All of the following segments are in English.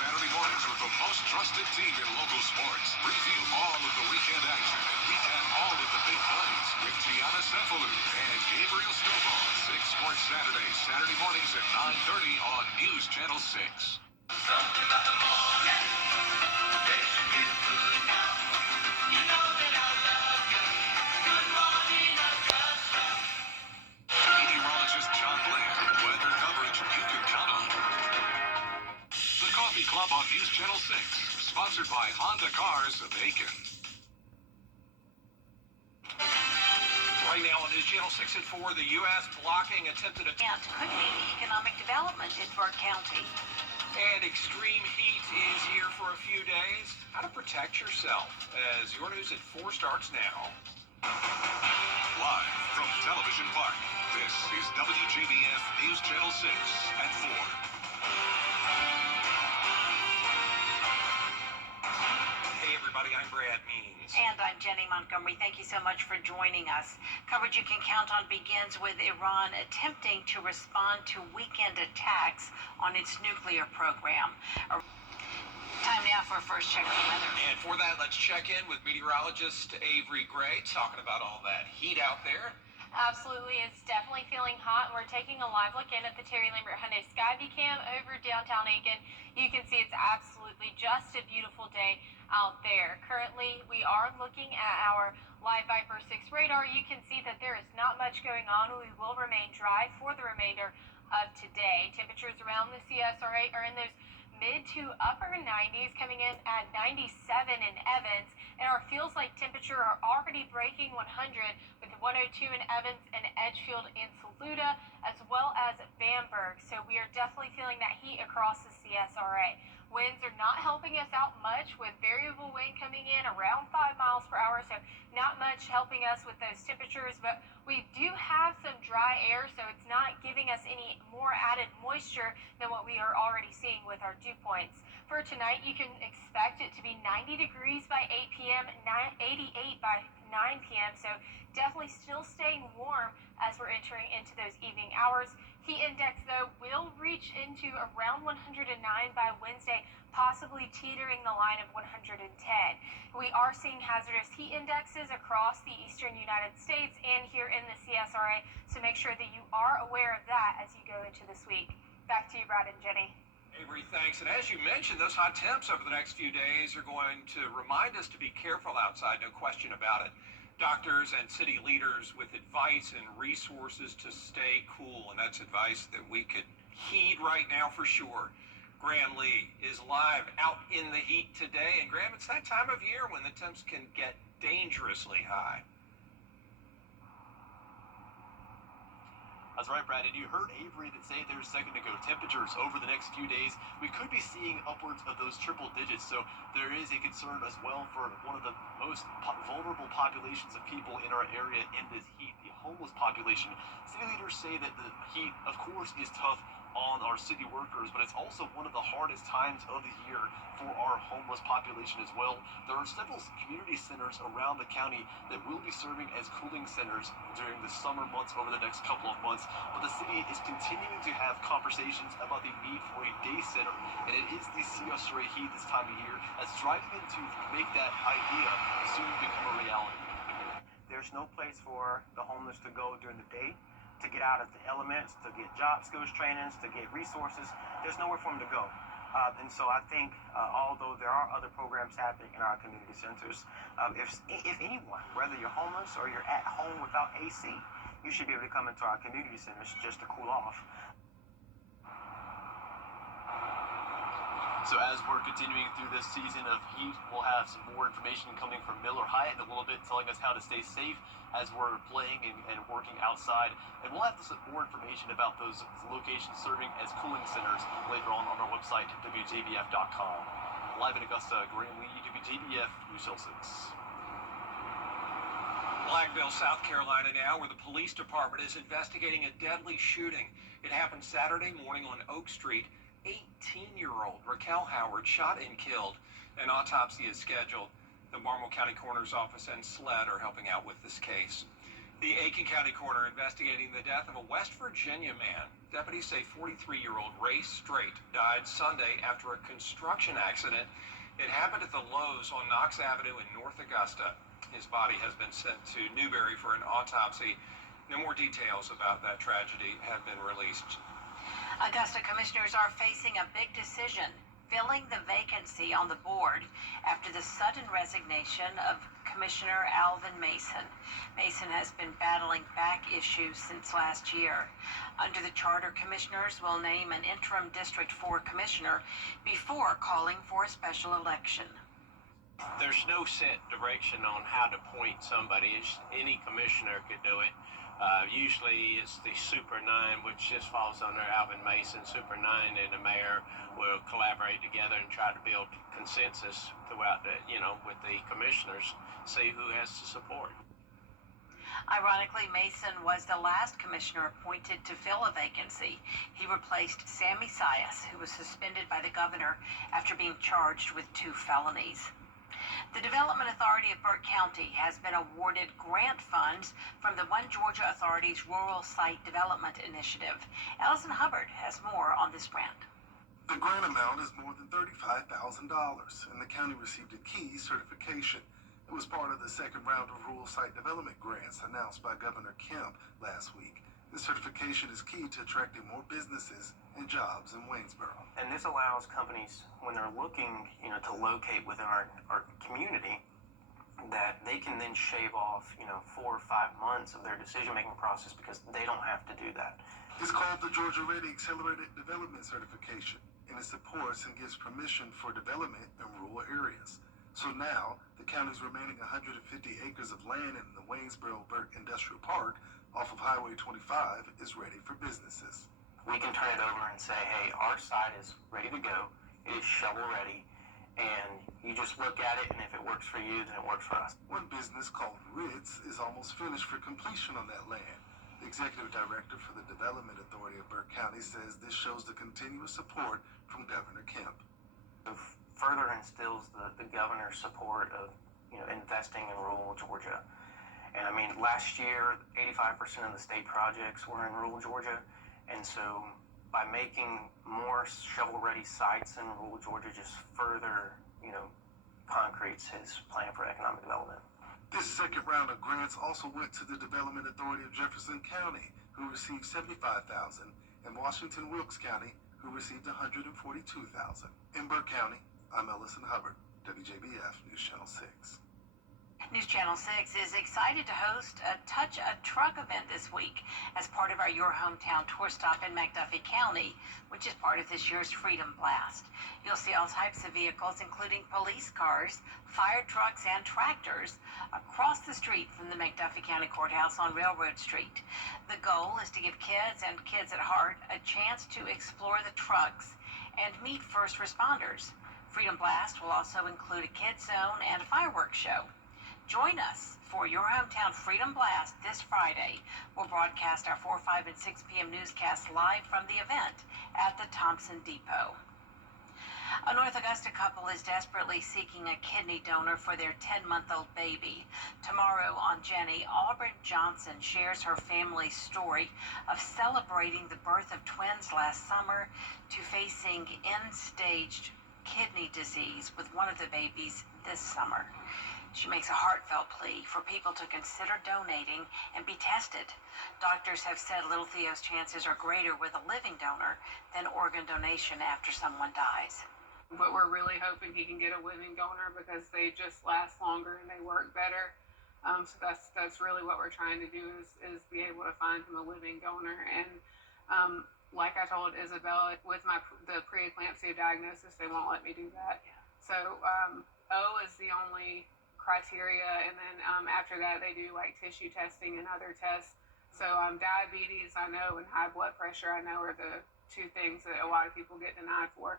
Saturday mornings with the most trusted team in local sports. Preview all of the weekend action and recap all of the big plays with Gianna Cephalou and Gabriel Stovall. 6 Sports Saturday, Saturday mornings at 9:30 on News Channel 6. Something about the morning. They should feel good now. You know that I love you. Good morning, Augusta. Meteorologist John Blair. Weather coverage you can count on. The Coffee Club on News Channel 6. Sponsored by Honda Cars of Aiken. Right now on News Channel 6 at 4, the U.S. blocking attempted And could mean economic development in Burke County. And extreme heat is here for a few days. How to protect yourself as your news at 4 starts now. Live from Television Park, this is WJBF News Channel 6 at 4. Hey everybody, I'm Brad Means. And I'm Jenny Montgomery. Thank you so much for joining us. Coverage you can count on begins with Iran attempting to respond to weekend attacks on its nuclear program. Time now for a first check of the weather. And for that, let's check in with meteorologist Avery Gray, talking about all that heat out there. Absolutely, it's definitely feeling hot, and we're taking a live look in at the Terry Lambert Hyundai Skyview Cam over downtown Aiken. You can see it's absolutely just a beautiful day out there. Currently, we are looking at our live Viper 6 radar. You can see that there is not much going on. We will remain dry for the remainder of today. Temperatures around the CSRA are in those mid to upper 90s, coming in at 97 in Evans, and our feels like temperature are already breaking 100 with 102 in Evans and Edgefield in Saluda, as well as Bamberg. So we are definitely feeling that heat across the CSRA. Winds are not helping us out much, with variable wind coming in around 5 miles per hour, so not much helping us with those temperatures, but we do have some dry air, so it's not giving us any more added moisture than what we are already seeing with our dew points. For tonight, you can expect it to be 90 degrees by 8 p.m., 88 by 9 p.m., so definitely still staying warm as we're entering into those evening hours. Heat index, though, will reach into around 109 by Wednesday, possibly teetering the line of 110. We are seeing hazardous heat indexes across the eastern United States and here in the CSRA, so make sure that you are aware of that as you go into this week. Back to you, Brad and Jenny. Avery, thanks. And as you mentioned, those hot temps over the next few days are going to remind us to be careful outside, no question about it. Doctors and city leaders with advice and resources to stay cool, and that's advice that we could heed right now for sure. Graham Lee is live out in the heat today, and Graham, it's that time of year when the temps can get dangerously high. That's right, Brad, and you heard Avery that say there a second ago, temperatures over the next few days, we could be seeing upwards of those triple digits, so there is a concern as well for one of the most vulnerable populations of people in our area in this heat, the homeless population. City leaders say that the heat, of course, is tough on our city workers, but it's also one of the hardest times of the year for our homeless population as well. There are several community centers around the county that will be serving as cooling centers during the summer months over the next couple of months, but the city is continuing to have conversations about the need for a day center, and it is the CSRA heat this time of year that's driving them to make that idea soon become a reality. There's no place for the homeless to go during the day to get out of the elements, to get job skills trainings, to get resources. There's nowhere for them to go. And so I think, although there are other programs happening in our community centers, if anyone, whether you're homeless or you're at home without AC, you should be able to come into our community centers just to cool off. So as we're continuing through this season of heat, we'll have some more information coming from Miller Hyatt in a little bit, telling us how to stay safe as we're playing and working outside. And we'll have some more information about those locations serving as cooling centers later on our website, WJBF.com. Live in Augusta, Graham Lee, WJBF News Channel 6. Blackville, South Carolina now, where the police department is investigating a deadly shooting. It happened Saturday morning on Oak Street. 18-year-old Raquel Howard shot and killed. An autopsy is scheduled. The Marmol County Coroner's Office and SLED are helping out with this case. The Aiken County coroner investigating the death of a West Virginia man. Deputies say 43-year-old Ray Strait died Sunday after a construction accident. It happened at the Lowe's on Knox Avenue in North Augusta. His body has been sent to Newberry for an autopsy. No more details about that tragedy have been released. Augusta commissioners are facing a big decision, filling the vacancy on the board after the sudden resignation of Commissioner Alvin Mason. Mason has been battling back issues since last year. Under the charter, commissioners will name an interim District 4 commissioner before calling for a special election. There's no set direction on how to appoint somebody. Any commissioner could do it. Usually it's the Super 9, which just falls under Alvin Mason. Super 9 and the mayor will collaborate together and try to build consensus throughout with the commissioners, see who has the support. Ironically, Mason was the last commissioner appointed to fill a vacancy. He replaced Sammy Sias, who was suspended by the governor after being charged with 2 felonies. The Development Authority of Burke County has been awarded grant funds from the One Georgia Authority's Rural Site Development Initiative. Allison Hubbard has more on this grant. The grant amount is more than $35,000, and the county received a key certification. It was part of the second round of rural site development grants announced by Governor Kemp last week. This certification is key to attracting more businesses and jobs in Waynesboro. And this allows companies, when they're looking, to locate within our community, that they can then shave off, 4 or 5 months of their decision-making process because they don't have to do that. It's called the Georgia Ready Accelerated Development Certification, and it supports and gives permission for development in rural areas. So now, the county's remaining 150 acres of land in the Waynesboro-Burke Industrial Park off of Highway 25 is ready for businesses. We can turn it over and say, hey, our site is ready to go. It is shovel ready. And you just look at it, and if it works for you, then it works for us. One business called Ritz is almost finished for completion on that land. The executive director for the Development Authority of Burke County says this shows the continuous support from Governor Kemp. It further instills the governor's support of, investing in rural Georgia. And I mean, last year, 85% of the state projects were in rural Georgia. And so by making more shovel-ready sites in rural Georgia just further, concretes his plan for economic development. This second round of grants also went to the Development Authority of Jefferson County, who received $75,000, and Washington Wilkes County, who received $142,000. In Burke County, I'm Ellison Hubbard, WJBF News Channel 6. News Channel 6 is excited to host a Touch a Truck event this week as part of our Your Hometown tour stop in McDuffie County, which is part of this year's Freedom Blast. You'll see all types of vehicles, including police cars, fire trucks, and tractors across the street from the McDuffie County Courthouse on Railroad Street. The goal is to give kids and kids at heart a chance to explore the trucks and meet first responders. Freedom Blast will also include a kids zone and a fireworks show. Join us for Your Hometown Freedom Blast this Friday. We'll broadcast our 4, 5, and 6 p.m. newscasts live from the event at the Thompson Depot. A North Augusta couple is desperately seeking a kidney donor for their 10-month-old baby. Tomorrow on Jenny, Auburn Johnson shares her family's story of celebrating the birth of twins last summer to facing end-stage kidney disease with one of the babies this summer. She makes a heartfelt plea for people to consider donating and be tested. Doctors have said little Theo's chances are greater with a living donor than organ donation after someone dies. But we're really hoping he can get a living donor because they just last longer and they work better. So that's really what we're trying to do is be able to find him a living donor. And like I told Isabel, with the preeclampsia diagnosis, they won't let me do that. So O is the only criteria, and then after that they do like tissue testing and other tests. So diabetes, I know, and high blood pressure, I know, are the 2 things that a lot of people get denied for.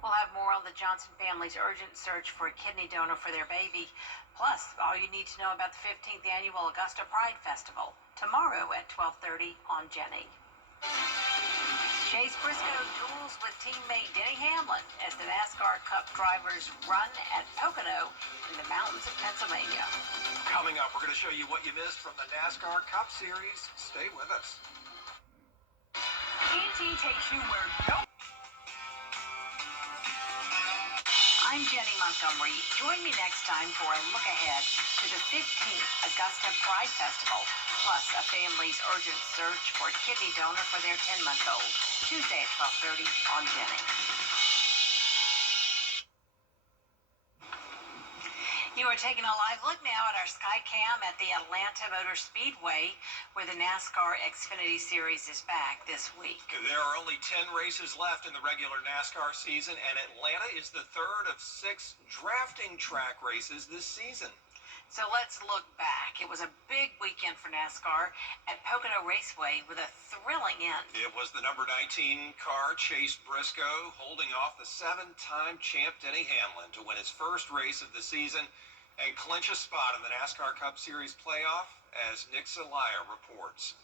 We'll have more on the Johnson family's urgent search for a kidney donor for their baby, plus all you need to know about the 15th annual Augusta Pride Festival tomorrow at 12:30 on Jenny. Chase Briscoe duels with teammate Denny Hamlin as the NASCAR Cup drivers run at Pocono in the mountains of Pennsylvania. Coming up, we're going to show you what you missed from the NASCAR Cup Series. Stay with us. TNT takes you where no. I'm Jenny Montgomery. Join me next time for a look ahead to the 15th Augusta Pride Festival, plus a family's urgent search for a kidney donor for their 10-month-old. Tuesday at 12:30 on Jenny. You are taking a live look now at our Skycam at the Atlanta Motor Speedway, where the NASCAR Xfinity Series is back this week. There are only 10 races left in the regular NASCAR season, and Atlanta is the third of 6 drafting track races this season. So let's look back. It was a big weekend for NASCAR at Pocono Raceway with a thrilling end. It was the number 19 car, Chase Briscoe, holding off the 7-time champ Denny Hamlin to win his first race of the season and clinch a spot in the NASCAR Cup Series playoff, as Nick Zelaya reports.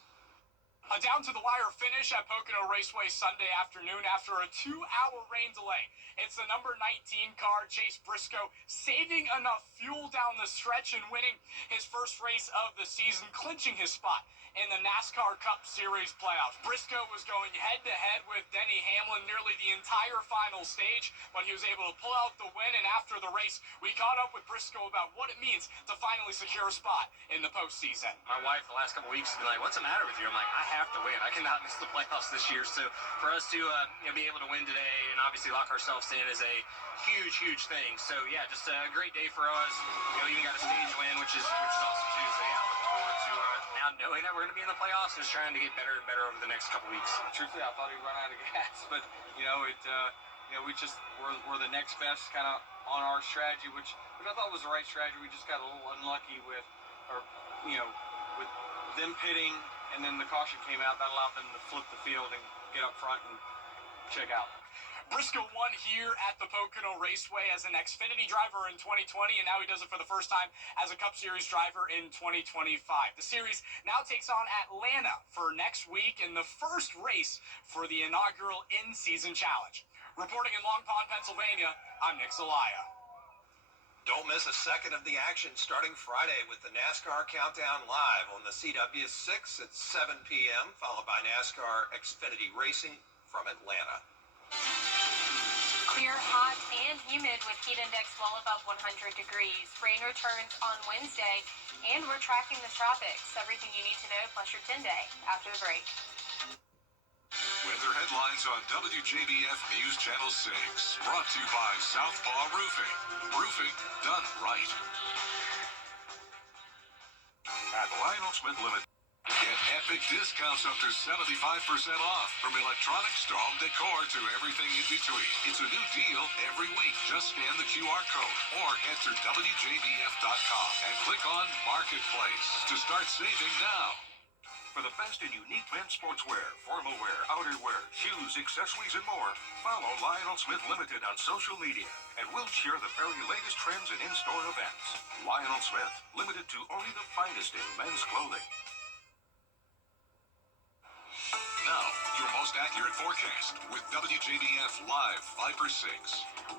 A down-to-the-wire finish at Pocono Raceway Sunday afternoon after a 2-hour rain delay. It's the number 19 car, Chase Briscoe, saving enough fuel down the stretch and winning his first race of the season, clinching his spot in the NASCAR Cup Series playoffs. Briscoe was going head-to-head with Denny Hamlin nearly the entire final stage, but he was able to pull out the win, and after the race, we caught up with Briscoe about what it means to finally secure a spot in the postseason. My wife the last couple of weeks has been like, "What's the matter with you?" I'm like, "I have to win. I cannot miss the playoffs this year." So for us to be able to win today and obviously lock ourselves in is a huge thing. So yeah, just a great day for us. Even got a stage win, which is awesome too. So yeah, looking forward to now knowing that we're going to be in the playoffs and just trying to get better and better over the next couple weeks. Truthfully, I thought he'd run out of gas, but we're the next best kind of on our strategy, which I thought was the right strategy. We just got a little unlucky with them pitting, and then the caution came out. That allowed them to flip the field and get up front and check out. Briscoe won here at the Pocono Raceway as an Xfinity driver in 2020, and now he does it for the first time as a Cup Series driver in 2025. The series now takes on Atlanta for next week in the first race for the inaugural in-season challenge. Reporting in Long Pond, Pennsylvania, I'm Nick Zelaya. Don't miss a second of the action starting Friday with the NASCAR Countdown live on the CW6 at 7 p.m., followed by NASCAR Xfinity Racing from Atlanta. Clear, hot, and humid with heat index well above 100 degrees. Rain returns on Wednesday, and we're tracking the tropics. Everything you need to know, plus your 10-day after the break. Weather headlines on WJBF News Channel 6. Brought to you by Southpaw Roofing. Roofing done right. At Lionel Smith Limited, get epic discounts up to 75% off. From electronics to home decor to everything in between. It's a new deal every week. Just scan the QR code or head to WJBF.com and click on Marketplace to start saving now. For the best in unique men's sportswear, formal wear, outerwear, shoes, accessories, and more, follow Lionel Smith Limited on social media, and we'll share the very latest trends and in-store events. Lionel Smith, limited to only the finest in men's clothing. Now, your most accurate forecast with WJBF Live 5 for 6.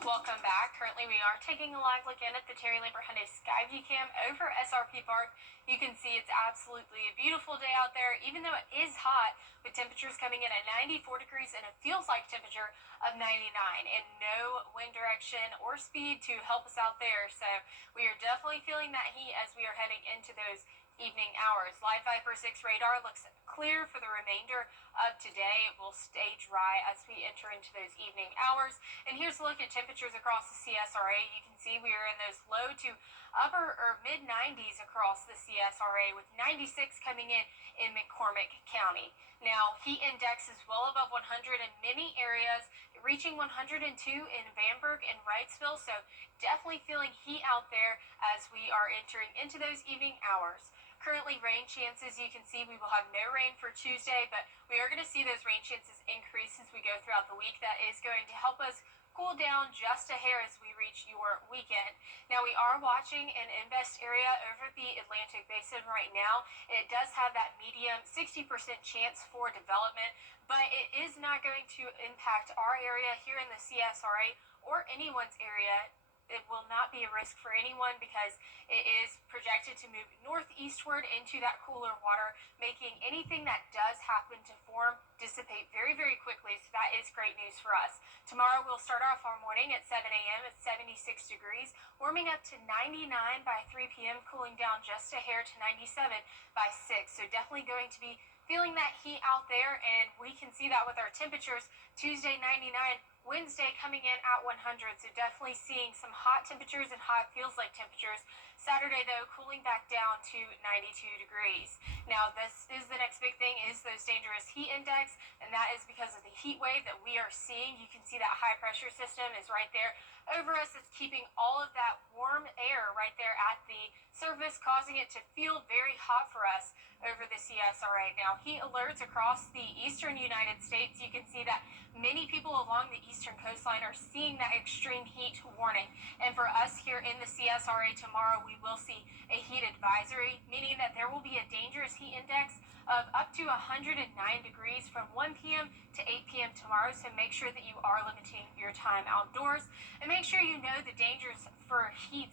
Welcome back. Currently, we are taking a live look in at the Terry Lambert Hyundai Skyview Cam over SRP Park. You can see it's absolutely a beautiful day out there, even though it is hot, with temperatures coming in at 94 degrees and a feels like temperature of 99, and no wind direction or speed to help us out there. So we are definitely feeling that heat as we are heading into those evening hours. Live 5 for 6 radar looks clear for the remainder of today. It will stay dry as we enter into those evening hours. And here's a look at temperatures across the CSRA. You can see we are in those low to upper or mid 90s across the CSRA, with 96 coming in McCormick County. Now, heat index is well above 100 in many areas, reaching 102 in Vandenberg and Wrightsville. So definitely feeling heat out there as we are entering into those evening hours. Currently, rain chances, you can see we will have no rain for Tuesday, but we are going to see those rain chances increase as we go throughout the week. That is going to help us cool down just a hair as we reach your weekend. Now, we are watching an invest area over the Atlantic Basin right now. It does have that medium 60% chance for development, but it is not going to impact our area here in the CSRA or anyone's area. It will not be a risk for anyone because it is projected to move northeastward into that cooler water, making anything that does happen to form dissipate very, very quickly. So that is great news for us. Tomorrow we'll start off our morning at 7 a.m. at 76 degrees, warming up to 99 by 3 p.m., cooling down just a hair to 97 by 6. So definitely going to be feeling that heat out there, and we can see that with our temperatures. Tuesday 99, Wednesday coming in at 100, so definitely seeing some hot temperatures and hot feels like temperatures. Saturday, though, cooling back down to 92 degrees. Now, this is the next big thing, is those dangerous heat index, and that is because of the heat wave that we are seeing. You can see that high pressure system is right there over us. It's keeping all of that warm air right there at the surface, causing it to feel very hot for us over the CSRA. Now, heat alerts across the eastern United States. You can see that many people along the eastern coastline are seeing that extreme heat warning. And for us here in the CSRA tomorrow, we will see a heat advisory, meaning that there will be a dangerous heat index of up to 109 degrees from 1 p.m. to 8 p.m. tomorrow. So make sure that you are limiting your time outdoors, and make sure you know the dangers for heat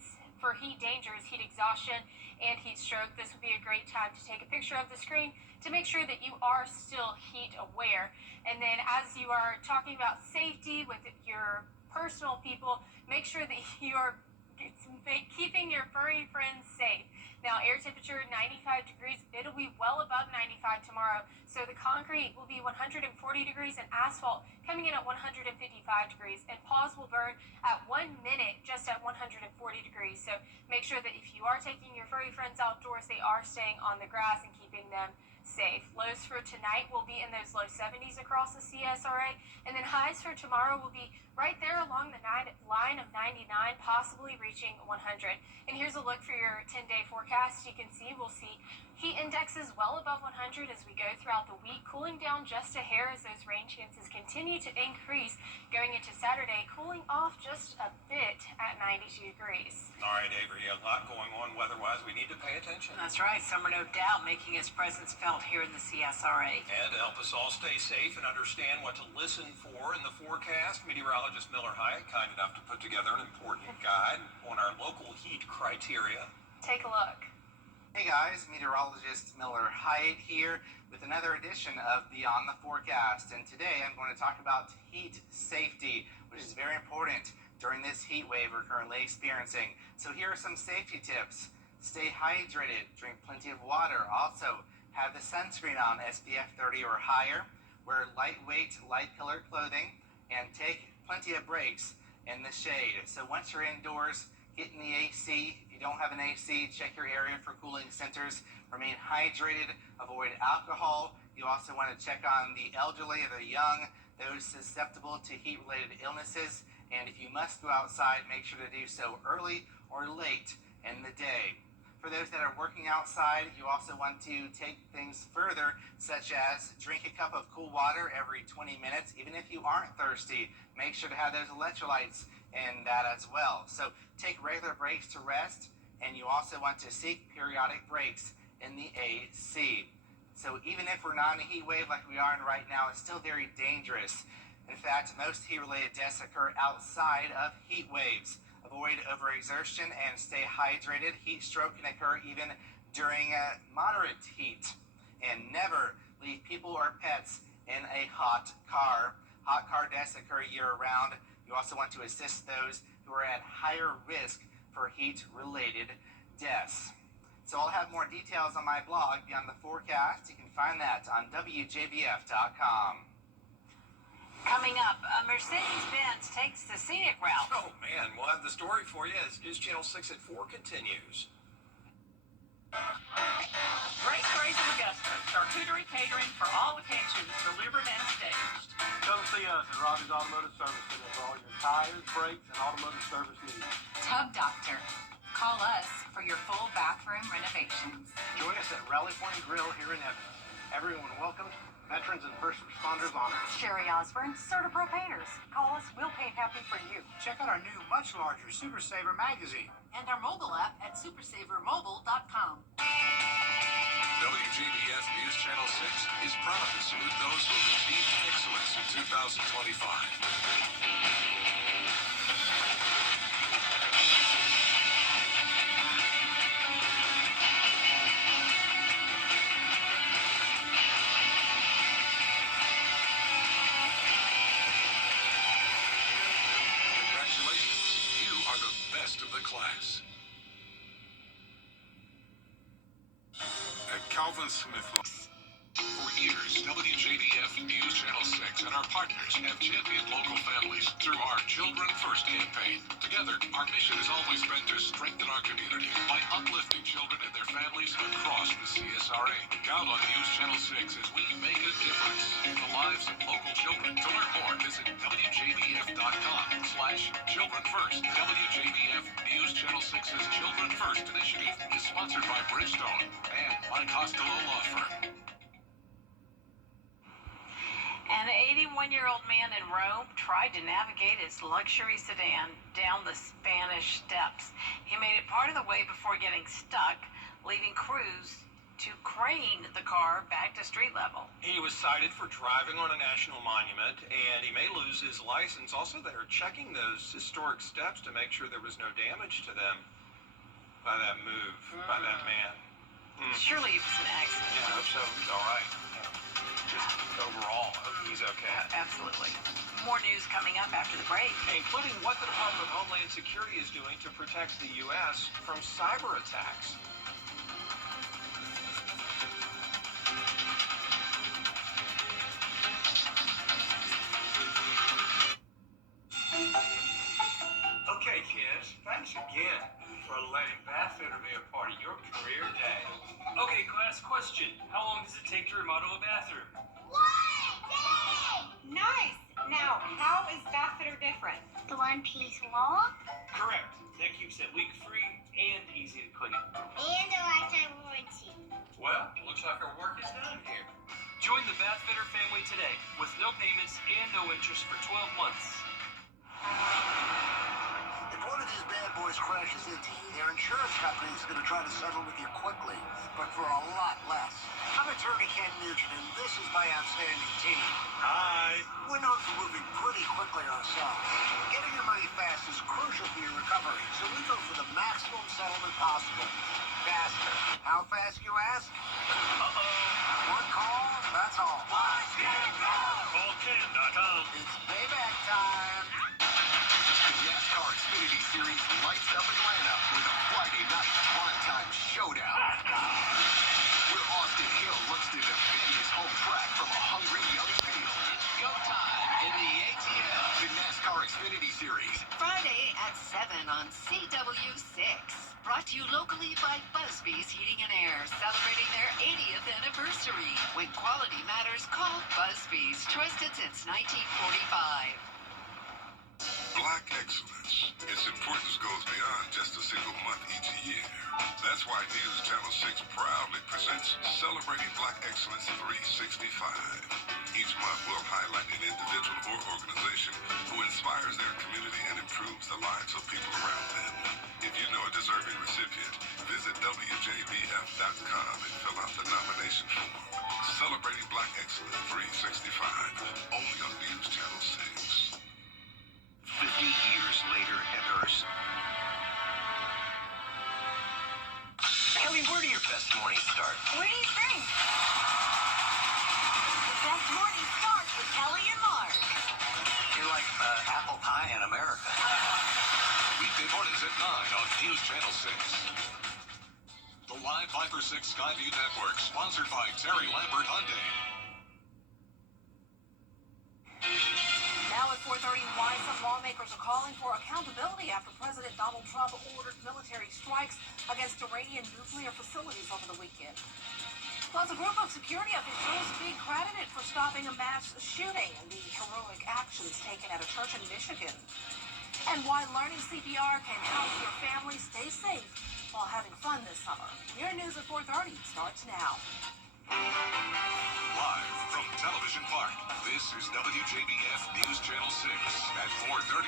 dangers, heat exhaustion, and heat stroke. This would be a great time to take a picture of the screen to make sure that you are still heat aware. And then as you are talking about safety with your personal people, make sure that you are keeping your furry friends safe. Now, air temperature 95 degrees. It'll be well above 95 tomorrow. So the concrete will be 140 degrees and asphalt coming in at 155 degrees. And paws will burn at 1 minute just at 140 degrees. So make sure that if you are taking your furry friends outdoors, they are staying on the grass and keeping them safe. Lows for tonight will be in those low 70s across the CSRA, and then highs for tomorrow will be right there along the line of 99, possibly reaching 100. And here's a look for your 10-day forecast. You can see we'll see heat indexes well above 100 as we go throughout the week, cooling down just a hair as those rain chances continue to increase. Going into Saturday, cooling off just a bit at 92 degrees. All right, Avery, a lot going on weather-wise. We need to pay attention. That's right. Summer, no doubt, making its presence felt here in the CSRA. And to help us all stay safe and understand what to listen for in the forecast, meteorologist Miller Hyatt, kind enough to put together an important guide on our local heat criteria. Take a look. Hey guys, meteorologist Miller Hyatt here with another edition of Beyond the Forecast. And today I'm going to talk about heat safety, which is very important during this heat wave we're currently experiencing. So here are some safety tips. Stay hydrated, drink plenty of water. Also, have the sunscreen on, SPF 30 or higher. Wear lightweight, light-colored clothing, and take plenty of breaks in the shade. So once you're indoors, get in the AC. If you don't have an AC, check your area for cooling centers. Remain hydrated, avoid alcohol. You also want to check on the elderly or the young, those susceptible to heat-related illnesses. And if you must go outside, make sure to do so early or late in the day. For those that are working outside, you also want to take things further, such as drink a cup of cool water every 20 minutes. Even if you aren't thirsty, make sure to have those electrolytes in that as well. So take regular breaks to rest, and you also want to seek periodic breaks in the AC. So even if we're not in a heat wave like we are in right now, it's still very dangerous. In fact, most heat-related deaths occur outside of heat waves. Avoid overexertion and stay hydrated. Heat stroke can occur even during moderate heat. And never leave people or pets in a hot car. Hot car deaths occur year-round. You also want to assist those who are at higher risk for heat-related deaths. So I'll have more details on my blog, Beyond the Forecast. You can find that on WJBF.com. Coming up, Mercedes-Benz takes the scenic route. Oh, man, we'll have the story for you as News Channel 6 at 4 continues. Great Stories of Augusta, charcuterie catering for all occasions, delivered and staged. Come see us at Robbie's Automotive Service Center for all your tires, brakes, and automotive service needs. Tub Doctor. Call us for your full bathroom renovations. Join us at Rally Point Grill here in Evans. Everyone welcome. Veterans and first responders honored. Sherry Osborne, Certipro Painters. Call us, we'll paint happy for you. Check out our new, much larger Super Saver magazine. And our mobile app at supersavermobile.com. WJBF News Channel 6 is proud to salute those who have achieved excellence in 2025. Congratulations, you are the best of the class. At Calvin Smith. For years, WJBF News Channel 6 and our partners have championed local families through our Children First campaign. Together, our mission has always been to strengthen our community by uplifting children and their families across the CSRA. Count on News Channel 6 as we make a difference in the lives of local children. To learn more, visit WJBF.com/Children First. WJBF News Channel 6's Children First initiative is sponsored by Bridgestone and Mike Costello Law Firm. An 81-year-old man in Rome tried to navigate his luxury sedan down the Spanish Steps. He made it part of the way before getting stuck, leaving crews to crane the car back to street level. He was cited for driving on a national monument, and he may lose his license. Also, they are checking those historic steps to make sure there was no damage to them by that move, by that man. Surely it was an accident. Yeah, I hope so. He's all right. Just overall, I hope he's okay. Absolutely. More news coming up after the break. Including what the Department of Homeland Security is doing to protect the U.S. from cyber attacks. Okay, kids, thanks again for letting Bathfitter be a part of your career day. Okay, class, question. How long does it take to remodel a bathroom? 1 day! Nice! Now, how is Bathfitter different? The one-piece wall? Correct. That keeps it leak-free and easy to clean. And a lifetime warranty. Well, looks like our work is done here. Join the Bathfitter family today with no payments and no interest for 12 months. If one of these bad boys crashes into you, their insurance company is going to try to settle with you quickly, but for a lot less. I'm attorney Ken Nugent, and this is my outstanding team. Hi. We're known for moving pretty quickly ourselves. Getting your money fast is crucial for your recovery, so we go for the maximum settlement possible. Faster. How fast, you ask? One call, that's all. Call Ken.com. It's payback time. The NASCAR Xfinity Series lights up Atlanta with a Friday night primetime showdown. Where Austin Hill looks to defend his home track from a hungry young field. It's go time in the ATL. The NASCAR Xfinity Series. Friday at 7 on CW6. Brought to you locally by Busby's Heating and Air, celebrating their 80th anniversary. When quality matters, call Busby's. Trusted since 1945. Black excellence. Its importance goes beyond just a single month each year. That's why News Channel 6 proudly presents Celebrating Black Excellence 365. Each month we'll highlight an individual or organization who inspires their community and improves the lives of people around them. If you know a deserving recipient, visit WJBF.com and fill out the nomination form. Celebrating Black Excellence 365. Only on News Channel 6. 50 years later at Earth. Kelly, where do your best mornings start? What do you think? The best morning starts with Kelly and Mark. You're like apple pie in America. Weekday mornings at 9 on News Channel 6. The live Viper 6 Skyview Network, sponsored by Terry Lambert Hyundai. Now at 4:30, some lawmakers are calling for accountability after President Donald Trump ordered military strikes against Iranian nuclear facilities over the weekend. Plus, a group of security officials being credited for stopping a mass shooting and the heroic actions taken at a church in Michigan. And why learning CPR can help your family stay safe while having fun this summer. Your news at 4:30 starts now. Live from Television Park, this is WJBF News Channel 6 at 4:30.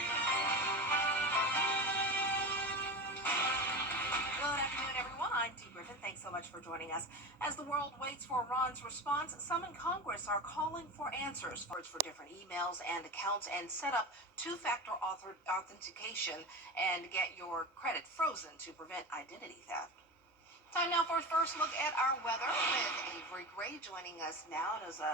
Good afternoon, everyone. I'm Dee Griffin. Thanks so much for joining us. As the world waits for Iran's response, some in Congress are calling for answers for different emails and accounts and set up two-factor authentication and get your credit frozen to prevent identity theft. Time now for a first look at our weather with Avery Gray joining us now. It is a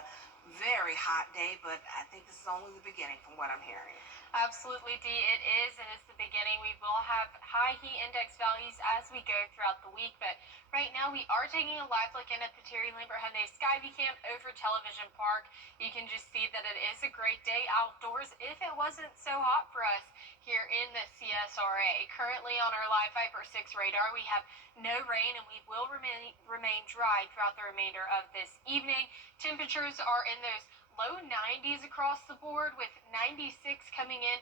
very hot day, but I think this is only the beginning from what I'm hearing. Absolutely, Dee. It is, and it's the beginning. We will have high heat index values as we go throughout the week, but right now we are taking a live look in at the Terry Lambert Hyundai Skyview Cam over Television Park. You can just see that it is a great day outdoors if it wasn't so hot for us here in the CSRA. Currently on our live Viper 6 radar, we have no rain, and we will remain dry throughout the remainder of this evening. Temperatures are in those low 90s across the board, with 96 coming in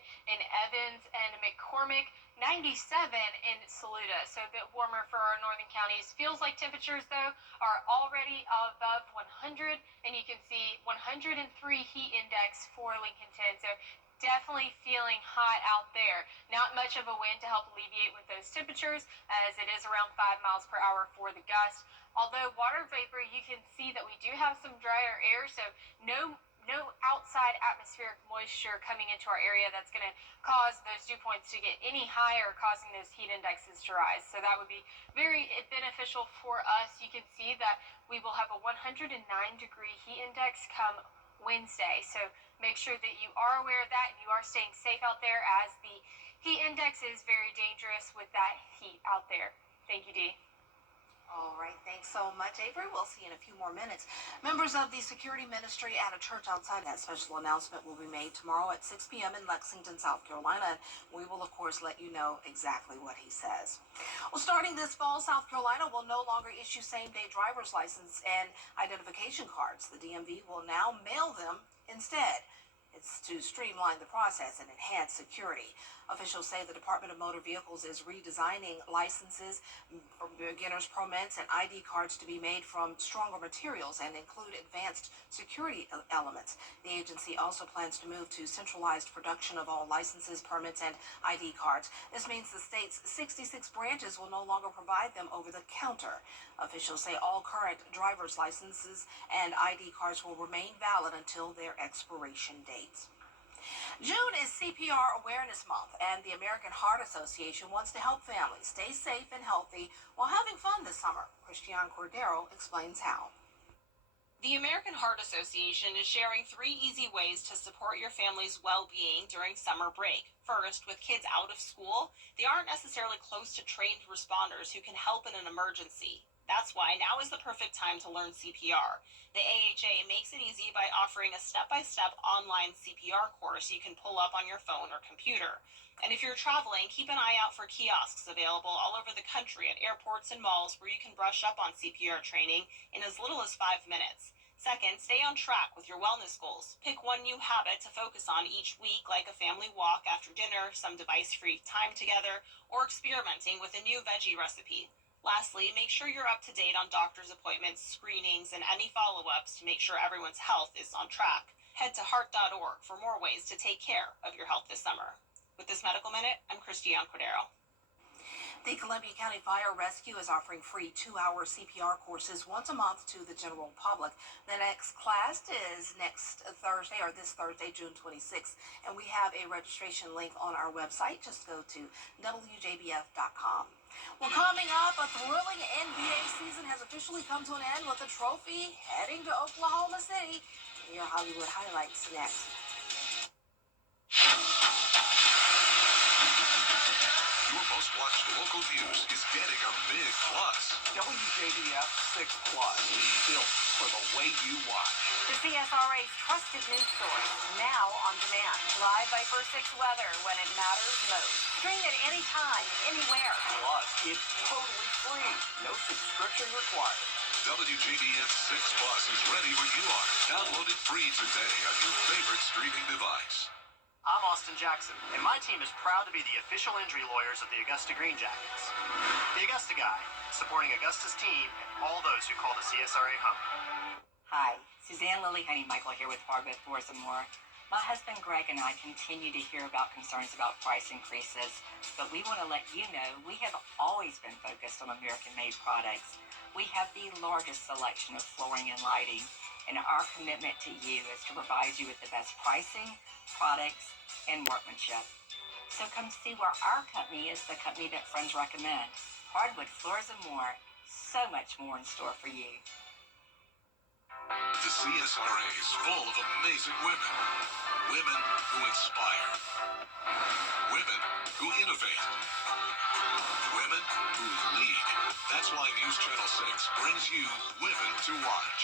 Evans and McCormick, 97 in Saluda, so a bit warmer for our northern counties. Feels like temperatures, though, are already above 100, and you can see 103 heat index for Lincoln 10, so definitely feeling hot out there. Not much of a wind to help alleviate with those temperatures, as it is around 5 miles per hour for the gust. Although water vapor, you can see that we do have some drier air, so no outside atmospheric moisture coming into our area that's going to cause those dew points to get any higher, causing those heat indexes to rise. So that would be very beneficial for us. You can see that we will have a 109-degree heat index come Wednesday. So make sure that you are aware of that and you are staying safe out there, as the heat index is very dangerous with that heat out there. Thank you, Dee. All right, thanks so much, Avery. We'll see you in a few more minutes. Members of the security ministry at a church outside, that special announcement will be made tomorrow at 6 p.m. in Lexington, South Carolina. We will, of course, let you know exactly what he says. Well, starting this fall, South Carolina will no longer issue same-day driver's license and identification cards. The DMV will now mail them instead. It's to streamline the process and enhance security. Officials say the Department of Motor Vehicles is redesigning licenses, beginner's permits, and ID cards to be made from stronger materials and include advanced security elements. The agency also plans to move to centralized production of all licenses, permits, and ID cards. This means the state's 66 branches will no longer provide them over the counter. Officials say all current driver's licenses and ID cards will remain valid until their expiration dates. June is CPR Awareness Month, and the American Heart Association wants to help families stay safe and healthy while having fun this summer. Christiane Cordero explains how. The American Heart Association is sharing 3 easy ways to support your family's well-being during summer break. First, with kids out of school, they aren't necessarily close to trained responders who can help in an emergency. That's why now is the perfect time to learn CPR. The AHA makes it easy by offering a step-by-step online CPR course you can pull up on your phone or computer. And if you're traveling, keep an eye out for kiosks available all over the country at airports and malls where you can brush up on CPR training in as little as 5 minutes. Second, stay on track with your wellness goals. Pick one new habit to focus on each week, like a family walk after dinner, some device-free time together, or experimenting with a new veggie recipe. Lastly, make sure you're up to date on doctor's appointments, screenings, and any follow-ups to make sure everyone's health is on track. Head to heart.org for more ways to take care of your health this summer. With this Medical Minute, I'm Christiane Cordero. The Columbia County Fire Rescue is offering free 2-hour CPR courses once a month to the general public. The next class is this Thursday, June 26th, and we have a registration link on our website. Just go to WJBF.com. Well, coming up, a thrilling NBA season has officially come to an end with a trophy heading to Oklahoma City. Your Hollywood highlights next. Your most watched local news is getting a big plus. WJBF 6 Plus, built for the way you watch. The CSRA's trusted news source, now on demand. Live Viper 6 weather when it matters most. Stream it anytime, anywhere. Plus, it's totally free. No subscription required. WJBF 6 Plus is ready when you are. Download it free today on your favorite streaming device. I'm Austin Jackson, and my team is proud to be the official injury lawyers of the Augusta Green Jackets. The Augusta Guy, supporting Augusta's team all those who call the CSRA home. Hi, Suzanne Lily Honeymichael here with Hardwood Floors and More. My husband Greg and I continue to hear about concerns about price increases, but we want to let you know we have always been focused on American-made products. We have the largest selection of flooring and lighting, and our commitment to you is to provide you with the best pricing, products, and workmanship. So come see where our company is the company that friends recommend. Hardwood Floors and More. So much more in store for you. The CSRA is full of amazing women. Women who inspire. Women who innovate. Women who lead. That's why News Channel 6 brings you Women to Watch.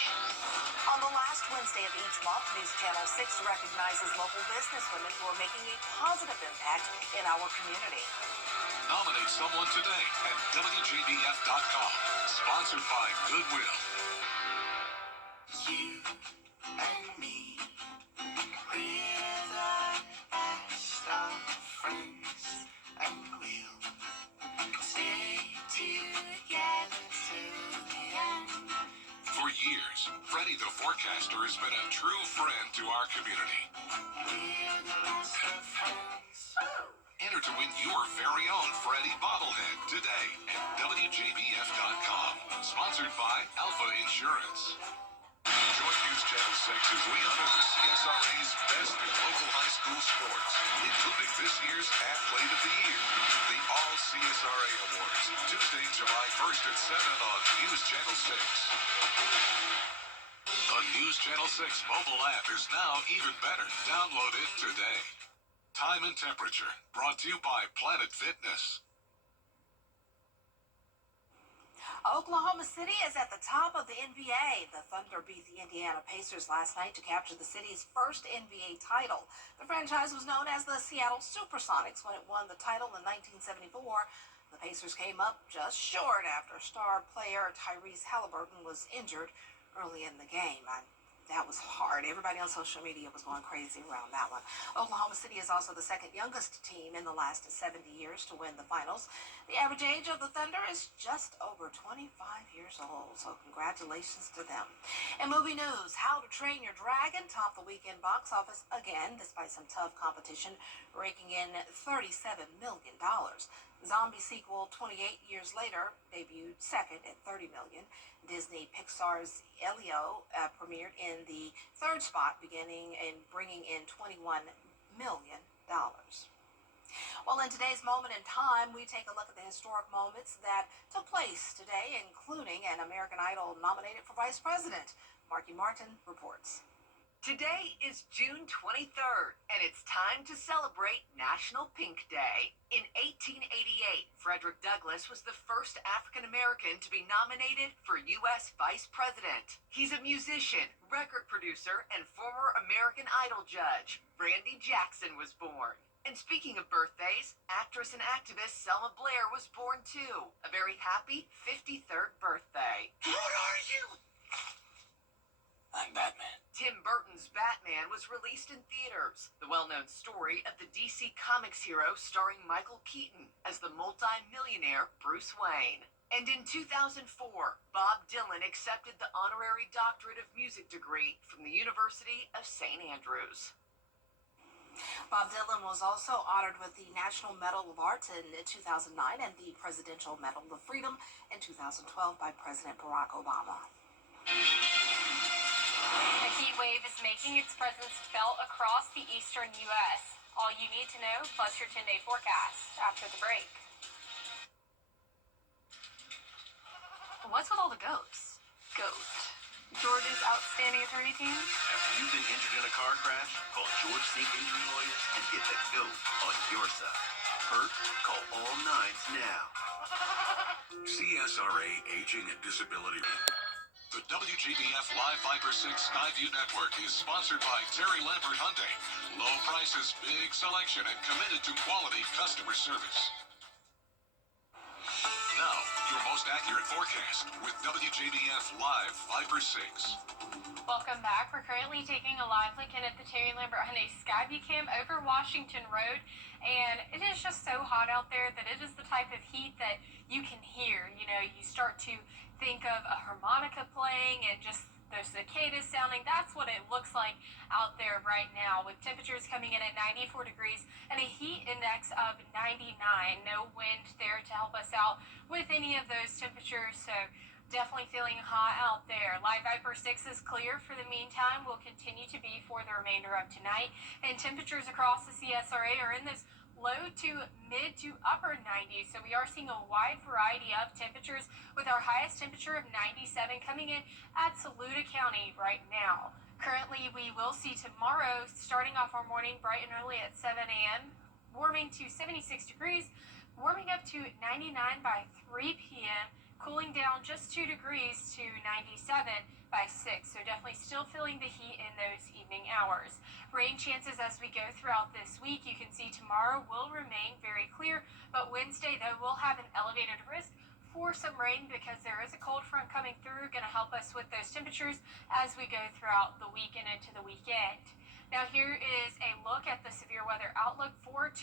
On the last Wednesday of each month, News Channel 6 recognizes local businesswomen who are making a positive impact in our community. Nominate someone today at WJBF.com. Sponsored by Goodwill. You and me, we're the best of friends, and we'll stay together till the end. For years, Freddie the Forecaster has been a true friend to our community. We're the best of friends. Enter to win your very own Freddie bobblehead today at WJBF.com. Sponsored by Alpha Insurance. Join News Channel 6 as we honor the CSRA's best in local high school sports, including this year's Athlete of the Year, the All CSRA Awards, Tuesday, July 1st at 7 on News Channel 6. The News Channel 6 mobile app is now even better. Download it today. Time and temperature, brought to you by Planet Fitness. Oklahoma City is at the top of the NBA. The Thunder beat the Indiana Pacers last night to capture the city's first NBA title. The franchise was known as the Seattle Supersonics when it won the title in 1974. The Pacers came up just short after star player Tyrese Halliburton was injured early in the game. That was hard. Everybody on social media was going crazy around that one. Oklahoma City is also the second youngest team in the last 70 years to win the finals. The average age of the Thunder is just over 25 years old, so congratulations to them. In movie news, How to Train Your Dragon topped the weekend box office again, despite some tough competition, raking in $37 million. Zombie sequel 28 years later debuted second at $30 million. Disney Pixar's Elio premiered in the third spot, bringing in $21 million. Well, in today's moment in time, we take a look at the historic moments that took place today, including an American Idol nominated for Vice President. Marky Martin reports. Today is June 23rd, and it's time to celebrate National Pink Day. In 1888, Frederick Douglass was the first African American to be nominated for U.S. Vice President. He's a musician, record producer, and former American Idol judge. Randy Jackson was born. And speaking of birthdays, actress and activist Selma Blair was born too. A very happy 53rd birthday. What are you? I'm Batman. Tim Burton's Batman was released in theaters, the well-known story of the DC Comics hero starring Michael Keaton as the multi-millionaire Bruce Wayne. And in 2004, Bob Dylan accepted the honorary doctorate of music degree from the University of St. Andrews. Bob Dylan was also honored with the National Medal of Arts in 2009 and the Presidential Medal of Freedom in 2012 by President Barack Obama. A heat wave is making its presence felt across the eastern U.S. All you need to know, plus your 10-day forecast after the break. What's with all the goats? GOAT. Georgia's outstanding attorney team. After you've been injured in a car crash, call George Sink Injury Lawyers and get the GOAT on your side. Hurt? Call all nines now. CSRA Aging and Disability. The WJBF Live Viper 6 Skyview Network is sponsored by Terry Lambert Hyundai. Low prices, big selection, and committed to quality customer service. Now, your most accurate forecast with WJBF Live Viper 6. Welcome back. We're currently taking a live look in at the Terry Lambert Hyundai Skyview Cam over Washington Road, and it is just so hot out there that it is the type of heat that you can hear. You know, you start to think of a harmonica playing and just those cicadas sounding. That's what it looks like out there right now, with temperatures coming in at 94 degrees and a heat index of 99. No wind there to help us out with any of those temperatures, so definitely feeling hot out there. Live Viper 6 is clear for the meantime, will continue to be for the remainder of tonight, and temperatures across the CSRA are in those low to mid to upper 90s. So we are seeing a wide variety of temperatures, with our highest temperature of 97 coming in at Saluda County right now. Currently, we will see tomorrow starting off our morning bright and early at 7 a.m., warming to 76 degrees, warming up to 99 by 3 p.m., cooling down just 2 degrees to 97 by 6. So definitely still feeling the heat in those evening hours. Rain chances as we go throughout this week. You can see tomorrow will remain very clear, but Wednesday, though, will have an elevated risk for some rain because there is a cold front coming through, going to help us with those temperatures as we go throughout the week and into the weekend. Now here is a look at the severe weather outlook for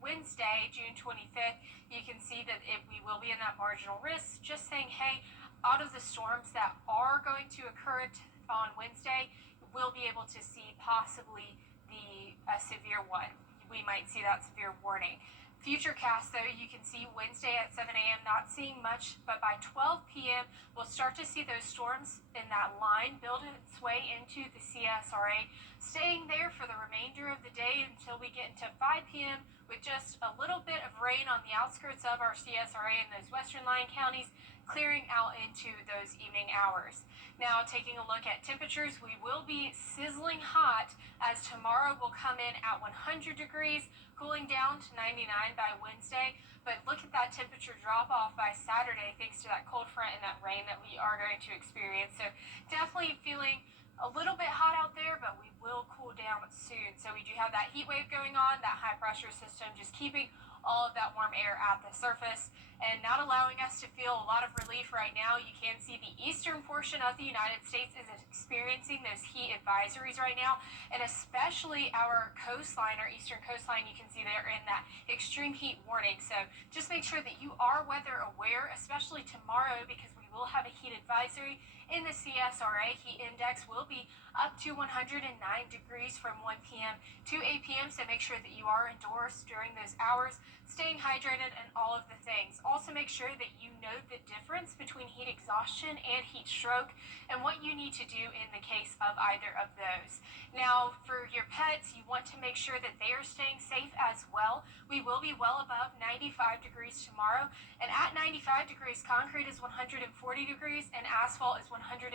Wednesday, June 25th. You can see that we will be in that marginal risk. Just saying, hey, out of the storms that are going to occur on Wednesday, we'll be able to see possibly the severe one. We might see that severe warning. Futurecast, though, you can see Wednesday at 7 a.m. not seeing much, but by 12 p.m. we'll start to see those storms in that line build its way into the CSRA, staying there for the remainder of the day until we get into 5 p.m. with just a little bit of rain on the outskirts of our CSRA in those western line counties, clearing out into those evening hours. Now, taking a look at temperatures, we will be sizzling hot as tomorrow will come in at 100 degrees, cooling down to 99 by Wednesday. But look at that temperature drop off by Saturday thanks to that cold front and that rain that we are going to experience. So definitely feeling a little bit hot out there, but we will cool down soon. So we do have that heat wave going on, that high pressure system just keeping all of that warm air at the surface and not allowing us to feel a lot of relief right now. You can see the eastern portion of the United States is experiencing those heat advisories right now, and especially our coastline, our eastern coastline, you can see they're in that extreme heat warning. So just make sure that you are weather aware, especially tomorrow, because we will have a heat advisory in the CSRA. Heat index will be up to 109 degrees from 1 p.m. to 8 p.m. So make sure that you are indoors during those hours, staying hydrated and all of the things. Also make sure that you know the difference between heat exhaustion and heat stroke and what you need to do in the case of either of those. Now, for your pets, you want to make sure that they are staying safe as well. We will be well above 95 degrees tomorrow, and at 95 degrees, concrete is 140 degrees and asphalt is 155.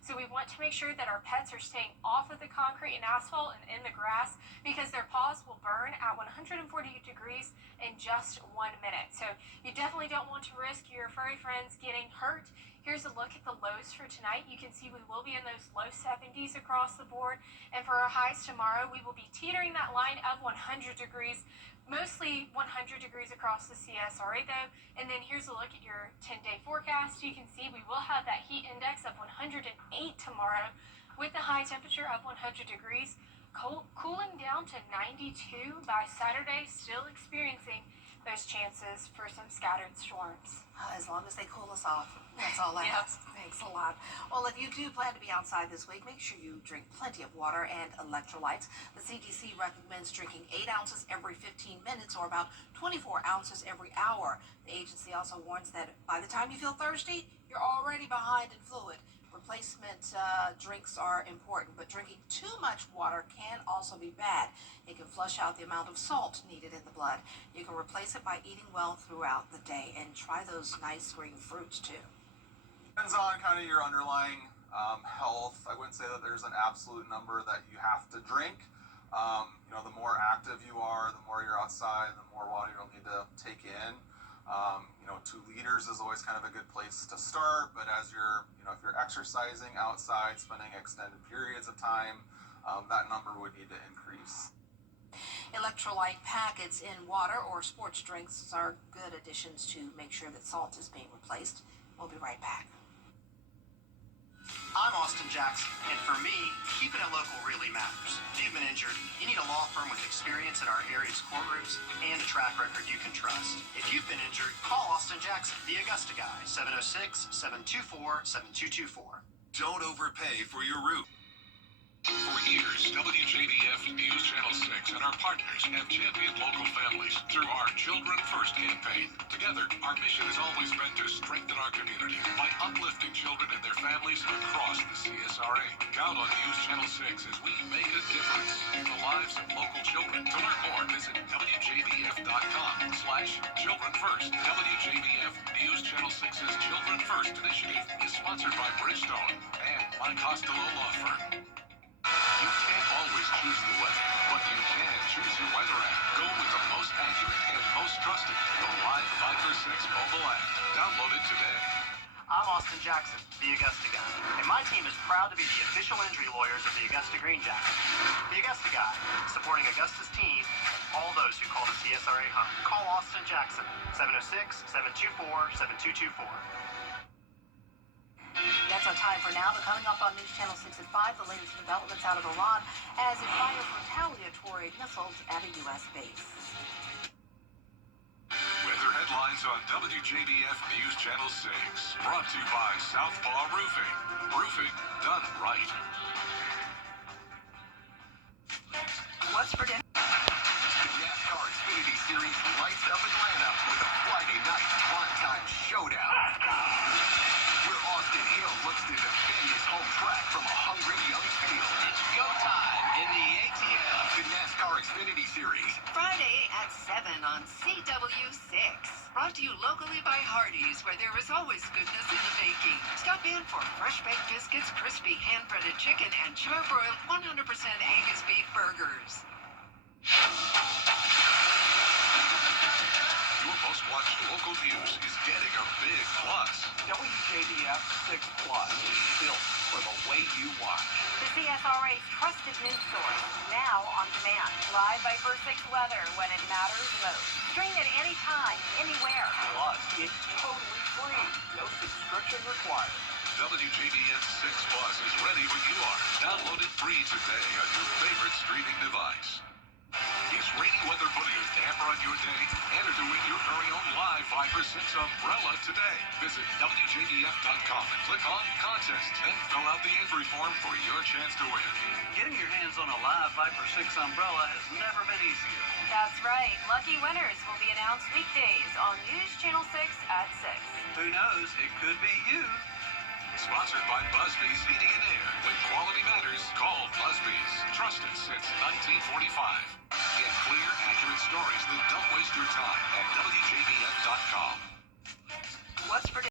So we want to make sure that our pets are staying off of the concrete and asphalt and in the grass, because their paws will burn at 140 degrees in just 1 minute. So you definitely don't want to risk your furry friends getting hurt. Here's a look at the lows for tonight. You can see we will be in those low 70s across the board. And for our highs tomorrow, we will be teetering that line of 100 degrees, mostly 100 degrees across the CSRA though. And then here's a look at your 10-day forecast. You can see we will have that heat index of 108 tomorrow with the high temperature of 100 degrees, cooling down to 92 by Saturday, still experiencing those chances for some scattered storms. As long as they cool us off. That's all I ask. Thanks a lot. Well, if you do plan to be outside this week, make sure you drink plenty of water and electrolytes. The CDC recommends drinking 8 ounces every 15 minutes or about 24 ounces every hour. The agency also warns that by the time you feel thirsty, you're already behind in fluid. Replacement drinks are important, but drinking too much water can also be bad. It can flush out the amount of salt needed in the blood. You can replace it by eating well throughout the day, and try those nice green fruits too. Depends on kind of your underlying health. I wouldn't say that there's an absolute number that you have to drink. The more active you are, the more you're outside, the more water you'll need to take in. 2 liters is always kind of a good place to start, but as you're, if you're exercising outside, spending extended periods of time, that number would need to increase. Electrolyte packets in water or sports drinks are good additions to make sure that salt is being replaced. We'll be right back. I'm Austin Jackson, and for me, keeping it local really matters. If you've been injured, you need a law firm with experience in our area's courtrooms and a track record you can trust. If you've been injured, call Austin Jackson, the Augusta Guy, 706-724-7224. Don't overpay for your roof. For years, WJBF News Channel 6 and our partners have championed local families through our Children First campaign. Together, our mission has always been to strengthen our community by uplifting children and their families across the CSRA. Count on News Channel 6 as we make a difference in the lives of local children. To learn more, visit WJBF.com/Children First. WJBF News Channel 6's Children First initiative is sponsored by Bridgestone and Mike Costello Law Firm. You can't always choose the weather, but you can choose your weather app. Go with the most accurate and most trusted, the Live Viper 6 mobile app. Download it today. I'm Austin Jackson, the Augusta Guy, and my team is proud to be the official injury lawyers of the Augusta Green Jackets. The Augusta Guy, supporting Augusta's team and all those who call the CSRA home. Call Austin Jackson, 706-724-7224. That's our time for now, but coming up on News Channel 6 at 5, the latest developments out of Iran as it fires retaliatory missiles at a U.S. base. Weather headlines on WJBF News Channel 6. Brought to you by Southpaw Roofing. Roofing done right. What's for dinner? The NASCAR Xfinity Series lights up Atlanta with a Friday night primetime showdown, where Austin Hill looks to defend his home track from a hungry young field. It's go time in the ATL. The NASCAR Xfinity Series. Friday at 7 on CW6. Brought to you locally by Hardee's, where there is always goodness in the baking. Stop in for fresh baked biscuits, crispy hand-breaded chicken, and charbroiled 100% Angus beef burgers. Your most watched local news is getting a big plus. WJBF 6 Plus is built for the way you watch. The CSRA's trusted news source, now on demand. Live Viper 6 weather when it matters most. Stream it anytime, anywhere. Plus, it's totally free. No subscription required. WJBF 6 Plus is ready when you are. Download it free today on your favorite streaming device. Is rainy weather putting a damper on your day? Enter to win your very own Live Viper 6 umbrella today. Visit WJBF.com and click on Contest. Then fill out the entry form for your chance to win. Getting your hands on a Live Viper 6 umbrella has never been easier. That's right. Lucky winners will be announced weekdays on News Channel 6 at 6. Who knows? It could be you. Sponsored by Busby's Heating and Air. When quality matters, call Busby's. Trusted since 1945. Get clear, accurate stories that don't waste your time at WJBF.com. What's for